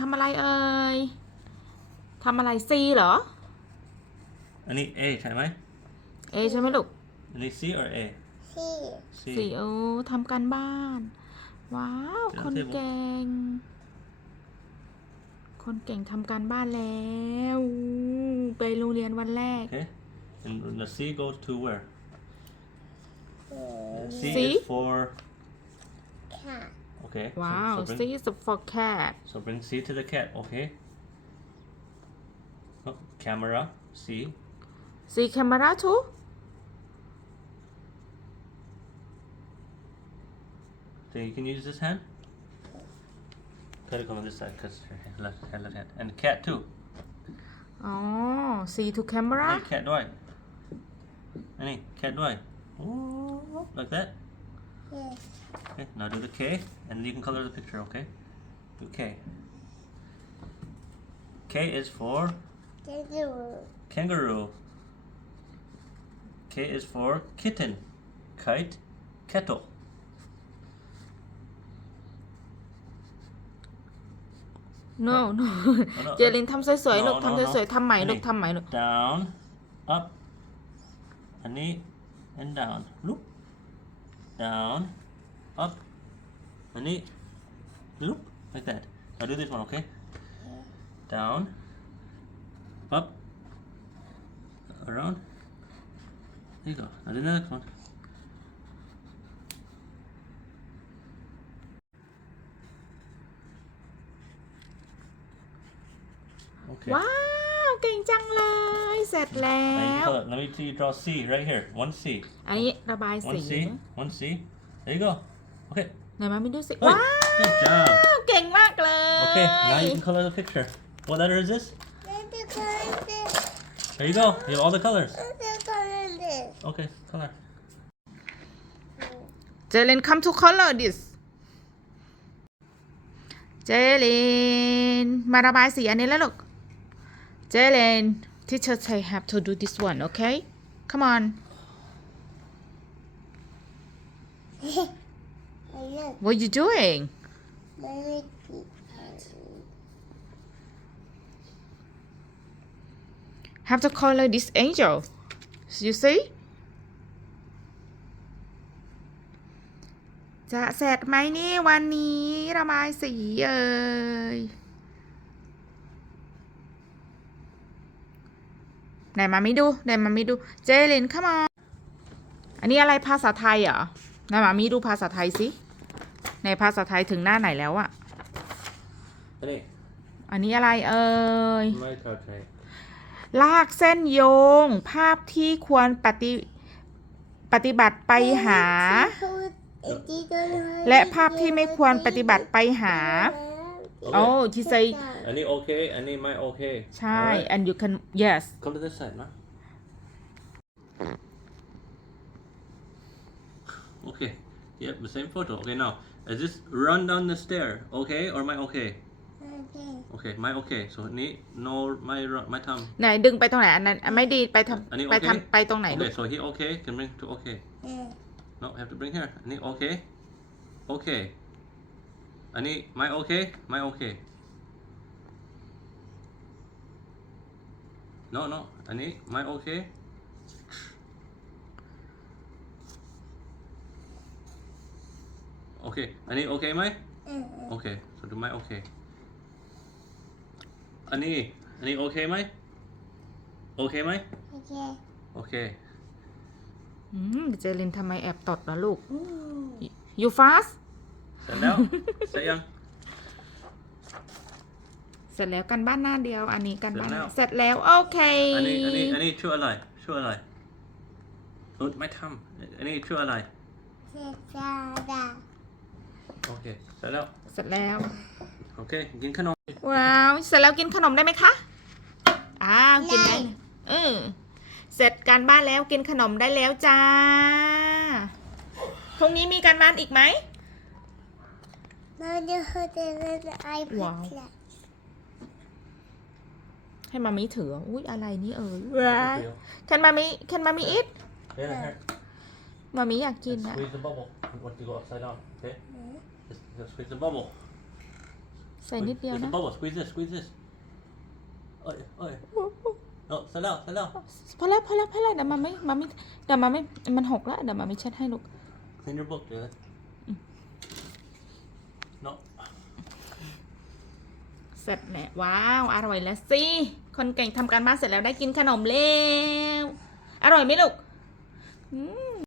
ทำอะไรเอ่ยทำอะไร C เหรอ อันนี้ A ใช่ไหม A ใช่ไหมลูกอันนี้ C หรือ A C C สีโอทำการบ้าน ว้าว คนเก่ง คนเก่งทำการบ้านแล้ว ไปโรงเรียนวันแรก okay and the C goes to where C, C? is for cat Okay. Wow, so, so is for cat. So bring see to the cat. Okay. Oh, camera. See. See camera too. Then you can use this hand. Gotta come on this side because left hand, left hand, and the cat too. Oh, see to camera. Hey, cat Any cat I? Ooh, like that. Okay, now do the K, and you can color the picture, okay? Do K. K is for? Kangaroo. Kangaroo. K is for kitten, kite, kettle. no oh. no เจลินทำสวยๆลูก oh, No, no, ทำ no. สวยๆทำใหม่ลูกนี่ทำใหม่ลูก Down, up, and knee, and down. Loop down, up, and knee, loop, like that. Now do this one, okay? Down, up, around. There you go. Now do the next one. Okay. Let me see you draw C right here. One C. อันนี้ระบายสี One C. One C. There you go. Okay. ไหนมาไม่ดูสิ good job. Okay. Now you can color the picture. What letter is this? There you go. You have all the colors. Okay. Color. Jalen, come to color this Jalen, มาระบายสีอันนี้แล้วลูก Jalen. Teacher, say have to do this one, okay? Come on. what are you doing? Have to color this angel. You see? จะเสร็จไหมนี่วันนี้ระบายสีเอ่ยไหนมาไม่ดูไหนมาไม่ดูเจลินเข้ามาอันนี้อะไรภาษาไทยเหรอไหนมาม่ดูภาษาไทยสิในภาษาไทยถึงหน้าไหนแล้วอะอันนี้อันนี้อะไรเอ่ยลากเส้นโยง ภาพที่ควรปฏิปฏิบัติไปหา และภาพที่ไม่ควรปฏิบัติไปหา Okay. Oh, she say อันนี้โอเค okay. ใช่ Alright. and you can yes Come to this side ma. Okay. Yep, the same photo. Okay, now is this run down the stair? Okay or my okay? Okay. Okay, my okay. So อันนี้ no my my thumb. ไหนดึงไปตรงไหนอันนั้นอ่ะไม่ดีไปทอันนี้ำไปโอเคทำไปตรงไหนลู Okay, so he okay. Can bring to okay. No, have to bring here. อันนี้ okay. Okay. อันนี้ไม่โอเค ไม่โอเค no no อันนี้ไม่โอเคโอเคอันนี้โอเคไหมโอเคสุดท้ายโอเคอันนี้อันนี้โอเคไหมโอเคไหมโอเคโอเคอืมเจลินทำไมแอบตดล่ะลูกยู u fast เสร็จแล้ว เสร็จยัง เสร็จแล้วกันบ้านหน้าเดียวอันนี้กันบ้าน เสร็จแล้วโอเค อันนี้อันนี้อันนี้ชื่ออะไรชื่ออะไรนุชไม่ทำอันนี้ชื่ออะไรเสร็จแล้วโอเคเสร็จแล้วเสร็จแล้ว โอเคกินขนม ว้าวเสร็จแล้วกินขนมได้ไหมคะอ้ากินได้ เออ เสร็จการบ้านแล้วกินขนมได้แล้วจ้าพรุ่งนี้มีการบ้านอีกไหม妈就喝的那个 iPad。哇ให้มามิถือ อุ้ยอะไรนี่เออว้คันมามิคันมามิอิดมามิอยากกินอ่ะใส่นิดเดียวนะเออเออเออเสร็จแล้วเสร็จแล้วพอแล้วพอแล้วพอแล้วเดี๋ยวมามิมามิเดี๋ยวมามิมันหกแล้วเดี๋ยวมามิเช็ดให้ลูก clean your book เดี๋เสร็จแล้วว้าว อร่อยแล้วสิ คนเก่งทำการบ้านเสร็จแล้วได้กินขนมแล้วอร่อยไหมลูก